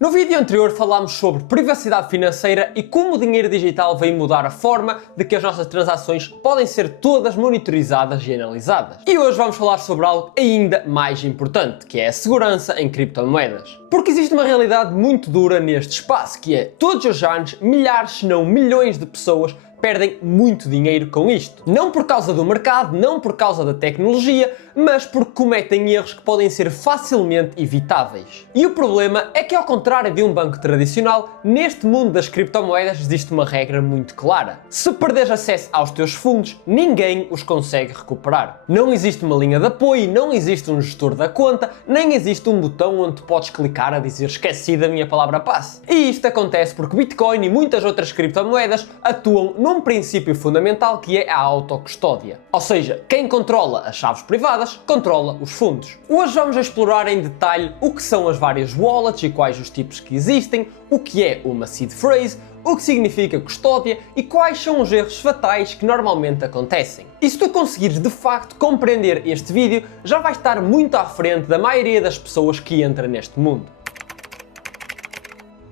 No vídeo anterior falámos sobre privacidade financeira e como o dinheiro digital vem mudar a forma de que as nossas transações podem ser todas monitorizadas e analisadas. E hoje vamos falar sobre algo ainda mais importante, que é a segurança em criptomoedas. Porque existe uma realidade muito dura neste espaço, que é todos os anos milhares, se não milhões de pessoas perdem muito dinheiro com isto. Não por causa do mercado, não por causa da tecnologia, mas porque cometem erros que podem ser facilmente evitáveis. E o problema é que, ao contrário de um banco tradicional, neste mundo das criptomoedas existe uma regra muito clara. Se perderes acesso aos teus fundos, ninguém os consegue recuperar. Não existe uma linha de apoio, não existe um gestor da conta, nem existe um botão onde tu podes clicar a dizer esqueci da minha palavra passe. E isto acontece porque Bitcoin e muitas outras criptomoedas atuam num princípio fundamental, que é a autocustódia. Ou seja, quem controla as chaves privadas controla os fundos. Hoje vamos explorar em detalhe o que são as várias wallets e quais os tipos que existem, o que é uma seed phrase, o que significa custódia e quais são os erros fatais que normalmente acontecem. E se tu conseguires de facto compreender este vídeo, já vais estar muito à frente da maioria das pessoas que entram neste mundo.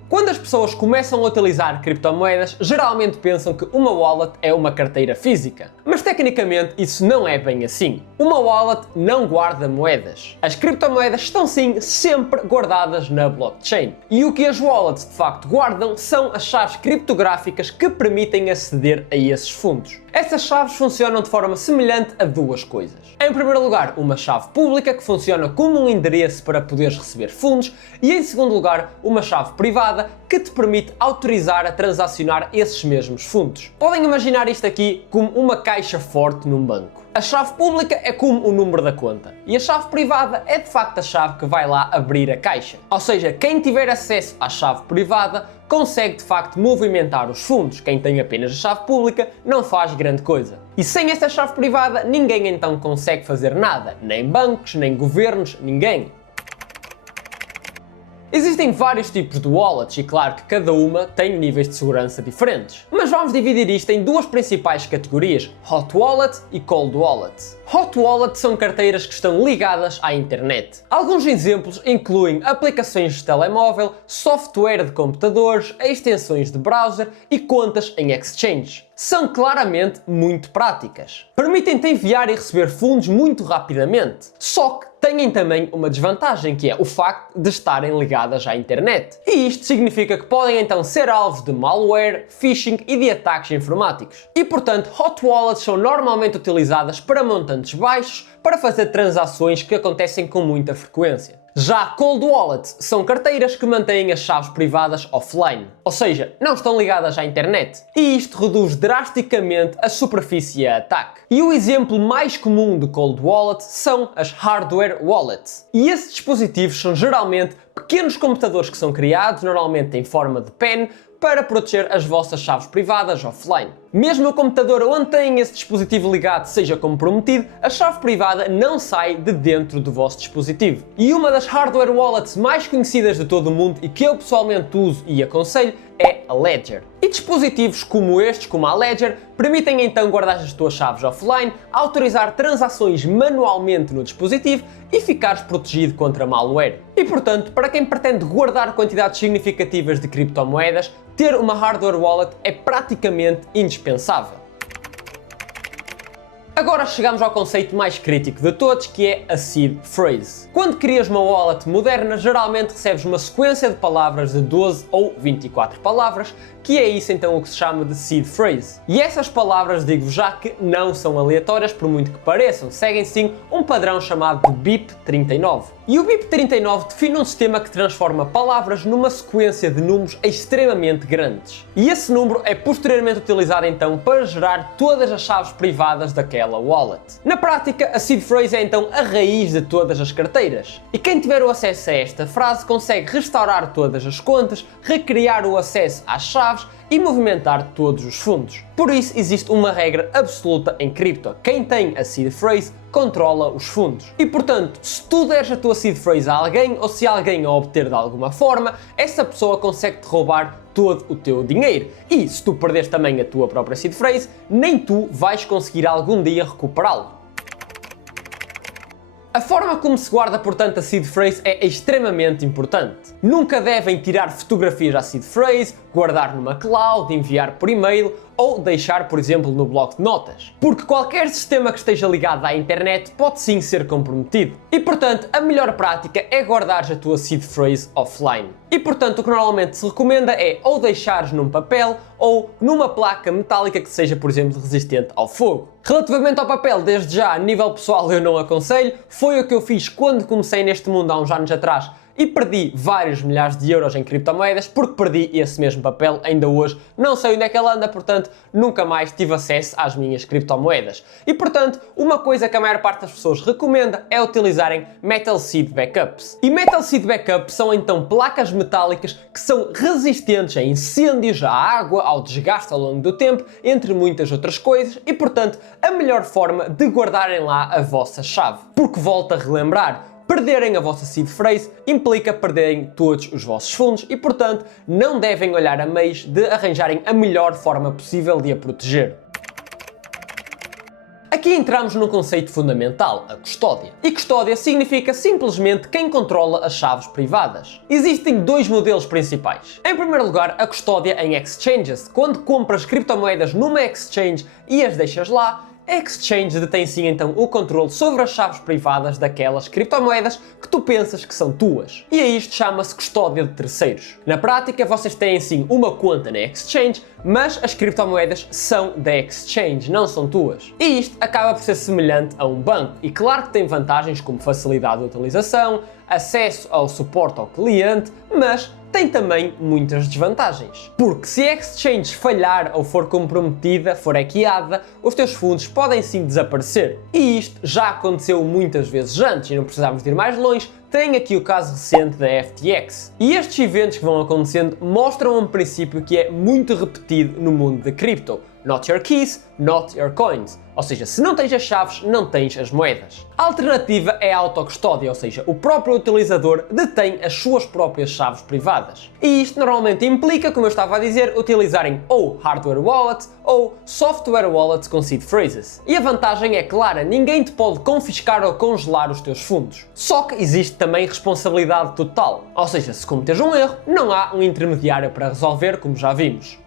Quando as pessoas começam a utilizar criptomoedas, geralmente pensam que uma wallet é uma carteira física. Mas tecnicamente isso não é bem assim. Uma wallet não guarda moedas. As criptomoedas estão sim sempre guardadas na blockchain. E o que as wallets de facto guardam são as chaves criptográficas que permitem aceder a esses fundos. Essas chaves funcionam de forma semelhante a duas coisas. Em primeiro lugar, uma chave pública que funciona como um endereço para poderes receber fundos e, em segundo lugar, uma chave privada que te permite autorizar a transacionar esses mesmos fundos. Podem imaginar isto aqui como uma caixa forte num banco. A chave pública é como o número da conta e a chave privada é de facto a chave que vai lá abrir a caixa. Ou seja, quem tiver acesso à chave privada consegue de facto movimentar os fundos. Quem tem apenas a chave pública não faz grande coisa. E sem essa chave privada ninguém então consegue fazer nada, nem bancos, nem governos, ninguém. Existem vários tipos de wallets e claro que cada uma tem níveis de segurança diferentes. Mas vamos dividir isto em duas principais categorias, Hot Wallet e Cold Wallet. Hot Wallet são carteiras que estão ligadas à internet. Alguns exemplos incluem aplicações de telemóvel, software de computadores, extensões de browser e contas em exchange. São claramente muito práticas. Permitem-te enviar e receber fundos muito rapidamente. Só que têm também uma desvantagem, que é o facto de estarem ligadas à internet. E isto significa que podem então ser alvos de malware, phishing e de ataques informáticos. E portanto, hot wallets são normalmente utilizadas para montantes baixos, para fazer transações que acontecem com muita frequência. Já cold wallets são carteiras que mantêm as chaves privadas offline, ou seja, não estão ligadas à internet. E isto reduz drasticamente a superfície a ataque. E o exemplo mais comum de cold wallet são as hardware wallets. E esses dispositivos são geralmente pequenos computadores que são criados, normalmente em forma de pen, para proteger as vossas chaves privadas offline. Mesmo o computador onde tem esse dispositivo ligado seja comprometido, a chave privada não sai de dentro do vosso dispositivo. E uma das hardware wallets mais conhecidas de todo o mundo e que eu pessoalmente uso e aconselho é a Ledger. E dispositivos como estes, como a Ledger, permitem então guardar as tuas chaves offline, autorizar transações manualmente no dispositivo e ficares protegido contra malware. E portanto, para quem pretende guardar quantidades significativas de criptomoedas, ter uma hardware wallet é praticamente indispensável. Agora chegamos ao conceito mais crítico de todos, que é a seed phrase. Quando crias uma wallet moderna, geralmente recebes uma sequência de palavras de 12 ou 24 palavras, que é isso então o que se chama de seed phrase. E essas palavras, digo-vos já que não são aleatórias, por muito que pareçam, seguem sim um padrão chamado de BIP39. E o BIP39 define um sistema que transforma palavras numa sequência de números extremamente grandes. E esse número é posteriormente utilizado então para gerar todas as chaves privadas daquela wallet. Na prática, a seed phrase é então a raiz de todas as carteiras. E quem tiver o acesso a esta frase consegue restaurar todas as contas, recriar o acesso às chaves e movimentar todos os fundos. Por isso existe uma regra absoluta em cripto: quem tem a seed phrase controla os fundos. E portanto, se tu deres a tua seed phrase a alguém ou se alguém a obter de alguma forma, essa pessoa consegue te roubar todo o teu dinheiro. E se tu perderes também a tua própria seed phrase, nem tu vais conseguir algum dia recuperá-lo. A forma como se guarda, portanto, a seed phrase é extremamente importante. Nunca devem tirar fotografias à seed phrase, guardar numa cloud, enviar por e-mail ou deixar, por exemplo, no bloco de notas. Porque qualquer sistema que esteja ligado à internet pode sim ser comprometido. E, portanto, a melhor prática é guardar a tua seed phrase offline. E, portanto, o que normalmente se recomenda é ou deixares num papel ou numa placa metálica que seja, por exemplo, resistente ao fogo. Relativamente ao papel, desde já, a nível pessoal eu não aconselho. Foi o que eu fiz quando comecei neste mundo há uns anos atrás e perdi vários milhares de euros em criptomoedas porque perdi esse mesmo papel. Ainda hoje não sei onde é que ele anda, portanto nunca mais tive acesso às minhas criptomoedas. E portanto, uma coisa que a maior parte das pessoas recomenda é utilizarem Metal Seed Backups. E Metal Seed Backups são então placas metálicas que são resistentes a incêndios, à água, ao desgaste ao longo do tempo, entre muitas outras coisas, e portanto a melhor forma de guardarem lá a vossa chave. Porque volto a relembrar, perderem a vossa seed phrase implica perderem todos os vossos fundos e, portanto, não devem olhar a meios de arranjarem a melhor forma possível de a proteger. Aqui entramos num conceito fundamental, a custódia. E custódia significa simplesmente quem controla as chaves privadas. Existem dois modelos principais. Em primeiro lugar, a custódia em exchanges. Quando compras criptomoedas numa exchange e as deixas lá, a exchange detém sim então o controle sobre as chaves privadas daquelas criptomoedas que tu pensas que são tuas. E a isto chama-se custódia de terceiros. Na prática, vocês têm sim uma conta na exchange, mas as criptomoedas são da exchange, não são tuas. E isto acaba por ser semelhante a um banco. E claro que tem vantagens como facilidade de utilização, acesso ao suporte ao cliente, mas tem também muitas desvantagens. Porque se a exchange falhar ou for comprometida, for hackeada, os teus fundos podem sim desaparecer. E isto já aconteceu muitas vezes antes, e não precisamos de ir mais longe. Tem aqui o caso recente da FTX. E estes eventos que vão acontecendo mostram um princípio que é muito repetido no mundo da cripto. Not your keys, not your coins. Ou seja, se não tens as chaves, não tens as moedas. A alternativa é a autocustódia, ou seja, o próprio utilizador detém as suas próprias chaves privadas. E isto normalmente implica, como eu estava a dizer, utilizarem ou hardware wallets ou software wallets com seed phrases. E a vantagem é clara, ninguém te pode confiscar ou congelar os teus fundos. Só que existe também responsabilidade total. Ou seja, se cometeres um erro, não há um intermediário para resolver, como já vimos.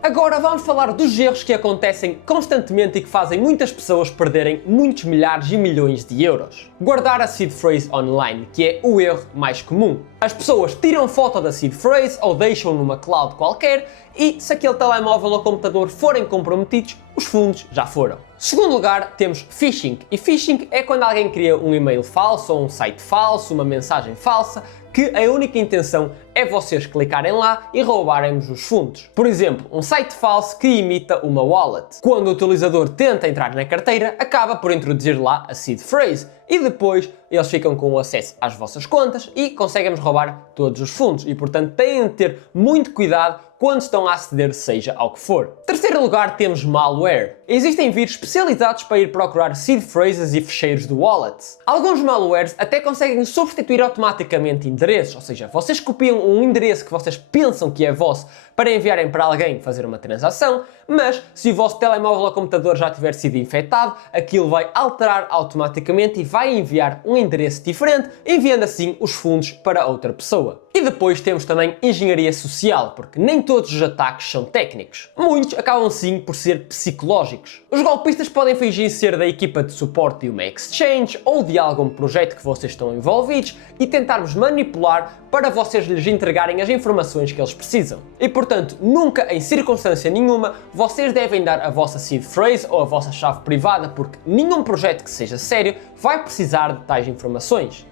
Agora vamos falar dos erros que acontecem constantemente e que fazem muitas pessoas perderem muitos milhares e milhões de euros. Guardar a seed phrase online, que é o erro mais comum. As pessoas tiram foto da seed phrase ou deixam numa cloud qualquer e se aquele telemóvel ou computador forem comprometidos, os fundos já foram. Segundo lugar, temos phishing. E phishing é quando alguém cria um e-mail falso ou um site falso, uma mensagem falsa, que a única intenção é vocês clicarem lá e roubarem-vos os fundos. Por exemplo, um site falso que imita uma wallet. Quando o utilizador tenta entrar na carteira, acaba por introduzir lá a seed phrase e depois eles ficam com o acesso às vossas contas e conseguem-vos roubar todos os fundos. E portanto têm de ter muito cuidado quando estão a aceder seja ao que for. Terceiro lugar, temos malware. Existem vírus especializados para ir procurar seed phrases e fecheiros do wallet. Alguns malwares até conseguem substituir automaticamente endereços, ou seja, vocês copiam um endereço que vocês pensam que é vosso para enviarem para alguém fazer uma transação, mas se o vosso telemóvel ou computador já tiver sido infectado, aquilo vai alterar automaticamente e vai enviar um endereço diferente, enviando assim os fundos para outra pessoa. E depois temos também engenharia social, porque nem todos os ataques são técnicos. Muitos acabam sim por ser psicológicos. Os golpistas podem fingir ser da equipa de suporte de uma exchange ou de algum projeto que vocês estão envolvidos e tentar-vos manipular para vocês lhes entregarem as informações que eles precisam. E portanto, nunca, em circunstância nenhuma, vocês devem dar a vossa seed phrase ou a vossa chave privada, porque nenhum projeto que seja sério vai precisar de tais informações.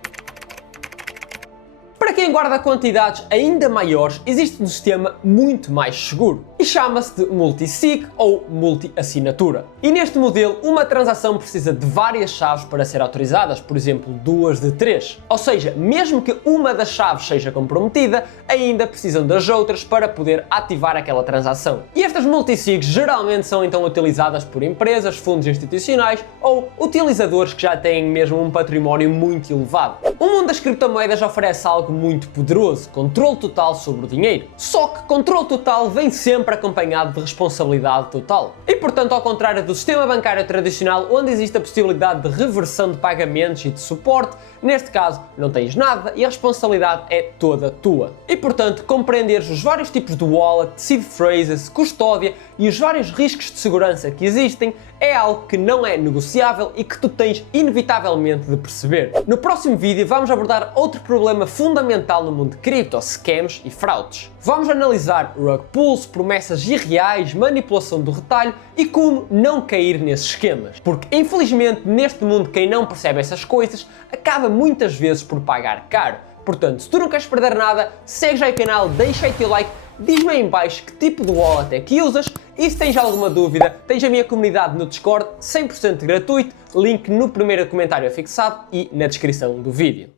Para quem guarda quantidades ainda maiores, existe um sistema muito mais seguro e chama-se de multisig ou multi-assinatura. E neste modelo, uma transação precisa de várias chaves para ser autorizadas, por exemplo, 2 de 3. Ou seja, mesmo que uma das chaves seja comprometida, ainda precisam das outras para poder ativar aquela transação. E estas multisigs geralmente são então utilizadas por empresas, fundos institucionais ou utilizadores que já têm mesmo um património muito elevado. O mundo das criptomoedas oferece algo muito poderoso, controle total sobre o dinheiro. Só que controle total vem sempre acompanhado de responsabilidade total. E portanto, ao contrário do sistema bancário tradicional, onde existe a possibilidade de reversão de pagamentos e de suporte, neste caso não tens nada e a responsabilidade é toda tua. E portanto, compreenderes os vários tipos de wallet, seed phrases, custódia e os vários riscos de segurança que existem é algo que não é negociável e que tu tens inevitavelmente de perceber. No próximo vídeo vamos abordar outro problema fundamental no mundo de cripto, scams e fraudes. Vamos analisar rug pulls, promessas irreais, manipulação do retalho e como não cair nesses esquemas. Porque infelizmente neste mundo quem não percebe essas coisas acaba muitas vezes por pagar caro. Portanto, se tu não queres perder nada, segue já o canal, deixa aí teu like, diz-me aí em baixo que tipo de wallet é que usas e se tens alguma dúvida, tens a minha comunidade no Discord, 100% gratuito, link no primeiro comentário fixado e na descrição do vídeo.